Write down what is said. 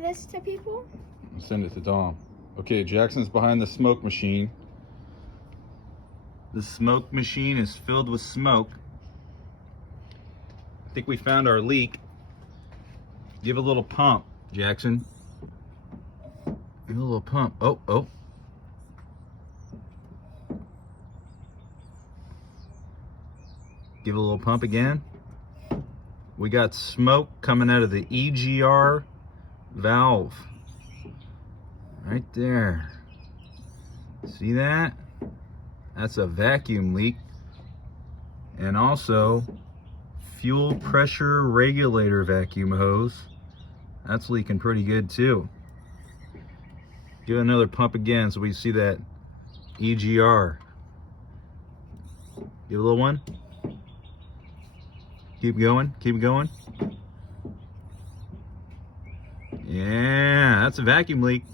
this to people? I'll send it to Dom. Okay, Jackson's behind the smoke machine. The smoke machine is filled with smoke. I think we found our leak. Give a little pump, Jackson. Give a little pump. Oh, oh. Give it a little pump again. We got smoke coming out of the EGR valve. Right there. See that? That's a vacuum leak. And also, fuel pressure regulator vacuum hose. That's leaking pretty good too. Give it another pump again so we see that EGR. Give it a little one. Keep going, keep going. Yeah, that's a vacuum leak.